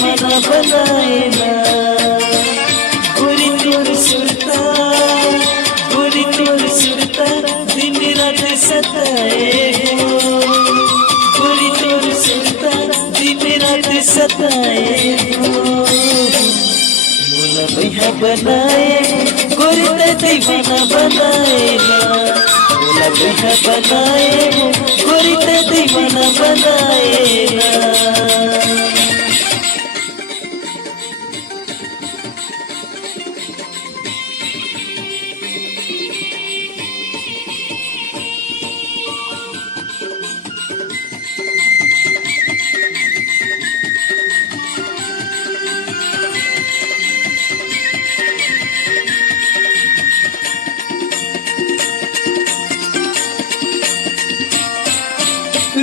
दीवाना बनाए ना। गोरी तोर सुरता, गोरी तोर सुरता दिन रात सताए हो। गोरी तोर सुरता दिन रात सताए हो। मोला भैया बनाए गोरी ते दीवाना बनाए ना। मोला भैया बनाए गोरी ते दीवाना बनाए ना।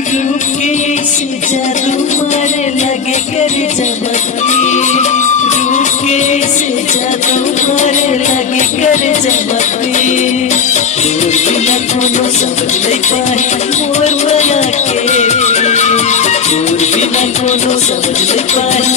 रूप के से जादू मारे लगे कर जमती। रूप के से जादू मारे लगे कर जमती। दूर बिना कोनो समझ नहीं पाई मोर माया के। दूर बिना कोनो समझ नहीं पाई